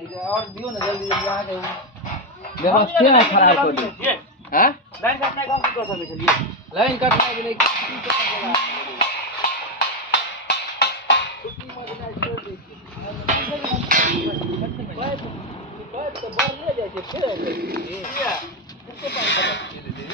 और दियो ना जल्दी जल्दी आ गए व्यवस्था है खराब कर दी हैं लाइन काटना काम की कर चलिए लाइन काटना के लिए तो बढ़ ले जाए फिर किसके पास ले ले